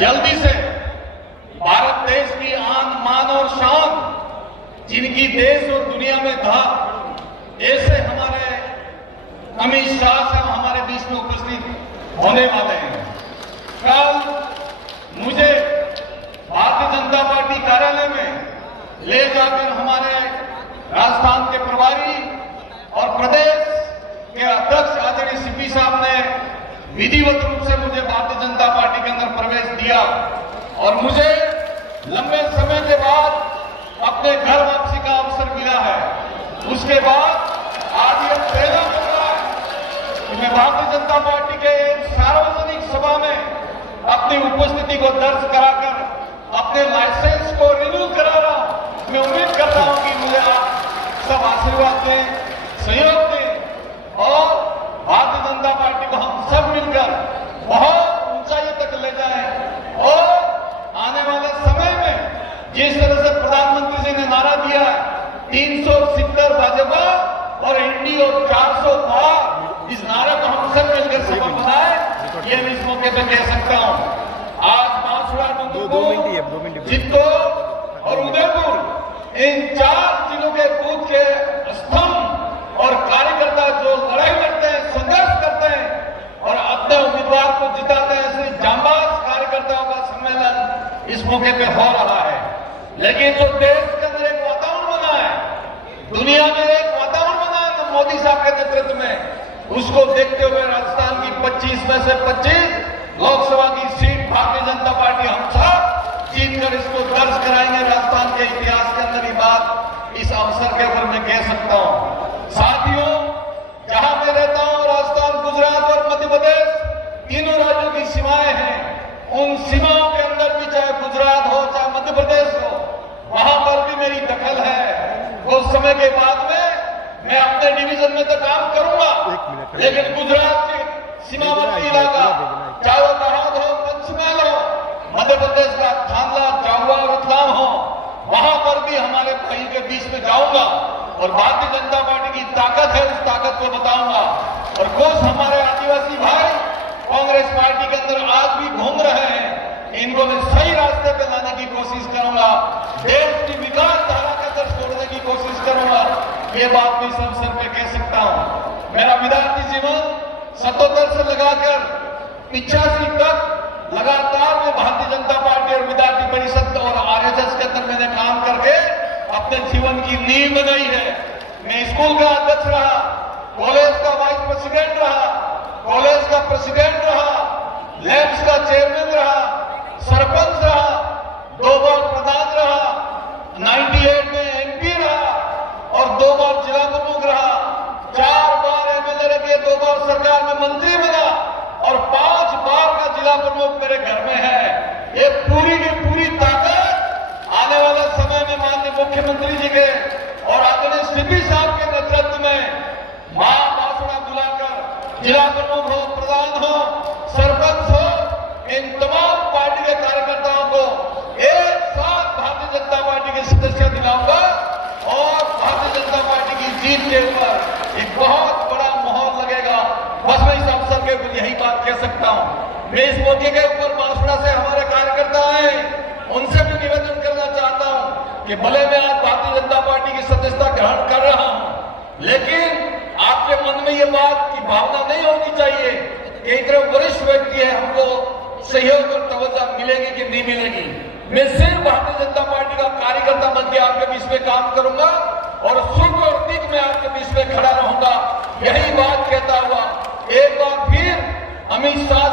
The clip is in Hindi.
जल्दी से भारत देश की आन मान और शान, जिनकी देश और दुनिया में था, ऐसे हमारे अमित शाह साहब हमारे बीच में उपस्थित होने वाले हैं। कल मुझे भारतीय जनता पार्टी कार्यालय में ले जाकर हमारे राजस्थान के प्रभारी और प्रदेश के अध्यक्ष आदरणीय सीपी साहब ने विधिवत रूप से मुझे भारतीय जनता पार्टी के अंदर प्रवेश दिया और मुझे लंबे समय के बाद अपने घर वापसी का अवसर मिला है। उसके बाद आज ये प्रेरणा मिल रहा है कि मैं भारतीय जनता पार्टी के सार्वजनिक सभा में अपनी उपस्थिति को दर्ज कराकर अपने लाइसेंस को रिन्यू करा रहा हूं। मैं उम्मीद करता हूं कि मुझे आप सब आशीर्वाद दें, सहयोग दें और भारतीय जनता पार्टी को हम सब मिलकर बहुत ऊंचाई तक ले जाएं और आने वाले समय में जिस तरह से प्रधानमंत्री जी ने नारा दिया है 370 भाजपा और एनडीए 400 पार, इस नारे को हम सब मिलकर सफल बनाए, ये मैं इस मौके पर कह सकता हूं। आज बांसवाड़ा, डूंगरपुर, चित्तौड़ और उदयपुर इन 4 जिलों के बूथ के स्तंभ और कार्यकर्ता जो लड़ाई लड़ते हैं, संघर्ष करते हैं और अपने उम्मीदवार को जिताते हैं, ऐसे जांबाज कार्यकर्ताओं का सम्मेलन इस मौके पे हो रहा है। लेकिन जो देश के अंदर एक वातावरण बना है, दुनिया में एक वातावरण बना है मोदी साहब के नेतृत्व में, उसको देखते हुए राजस्थान की 25 में से 25 लोकसभा की सीट भारतीय जनता पार्टी हम सब जीतकर इसको दर्ज कराएंगे राजस्थान के इतिहास के अंदर। ये बात इस अवसर के ऊपर मैं कह सकता हूं। साथियों, जहां मैं रहता हूं राजस्थान, गुजरात और मध्य प्रदेश, तीनों राज्यों की सीमाएं हैं। उन सीमाओं के अंदर भी चाहे गुजरात हो चाहे मध्य प्रदेश हो, वहां पर भी मेरी दखल है। उस समय के बाद में मैं अपने डिवीजन में तो काम करूंगा, लेकिन गुजरात के सीमावर्ती इलाका, चाहे वो दाहोद हो, पंचमहल हो, मध्य प्रदेश का थानला, जाहुआ, रतलाम हो, वहां पर भी हमारे भाई के बीच में जाऊंगा और भारतीय जनता पार्टी की ताकत है, उस ताकत को बताऊंगा। और कुछ हमारे आदिवासी भाई कांग्रेस पार्टी के अंदर आज भी घूम रहे हैं, इनको मैं सही रास्ते पे लाने की कोशिश करूंगा, देश की विकास धारा के अंदर छोड़ने की कोशिश करूंगा। ये बात मैं इस अवसर पे कह सकता हूं। मेरा विद्यार्थी जीवन 77 से लगाकर 85 तक लगातार मैं भारतीय जनता पार्टी और विद्यार्थी परिषद और आरएसएस के अंदर मैंने काम करके अपने जीवन की नींव बनाई है। मैं स्कूल का अध्यक्ष रहा, कॉलेज का वाइस प्रेसिडेंट रहा, कॉलेज का प्रेसिडेंट रहा, लैब्स का चेयरमैन रहा, सरपंच रहा, 2 बार प्रधान रहा, 98 में एमपी रहा और 2 बार जिला प्रमुख रहा, 4 बार एमएलए रहे, 2 बार सरकार में मंत्री बना और 5 बार का जिला प्रमुख मेरे घर में है। ये पूरी की पूरी ताकत आने वाले समय में माननीय मुख्यमंत्री जी के और आदरणीय सीपी साहब के नेतृत्व में बांसवाड़ा बुलाकर जिला प्रमुख हो, प्रधान हो, सरपंच हो, इन तमाम पार्टी के कार्यकर्ताओं को एक साथ भारतीय जनता पार्टी के सदस्य दिलाऊंगा और भारतीय जनता पार्टी की जीत के ऊपर एक बहुत बड़ा माहौल लगेगा। बस मैं इस अवसर के ऊपर यही बात कह सकता हूं। मैं इस मौके के ऊपर बांसवाड़ा से हमारे कार्यकर्ता आए, उनसे भी निवेदन करना चाहता हूं कि भले मैं आज भारतीय जनता पार्टी की सदस्यता ग्रहण कर रहा हूं, लेकिन आपके मन में ये बात की भावना नहीं होनी चाहिए कि इतने वरिष्ठ व्यक्ति है, हमको सहयोग और तवज्जो मिलेगी कि नहीं मिलेगी। मैं सिर्फ भारतीय जनता पार्टी का कार्यकर्ता बन के आपके बीच में काम करूंगा और सुख और दुख में आपके बीच में खड़ा रहूंगा। यही बात कहता हुआ एक बार फिर अमित शाह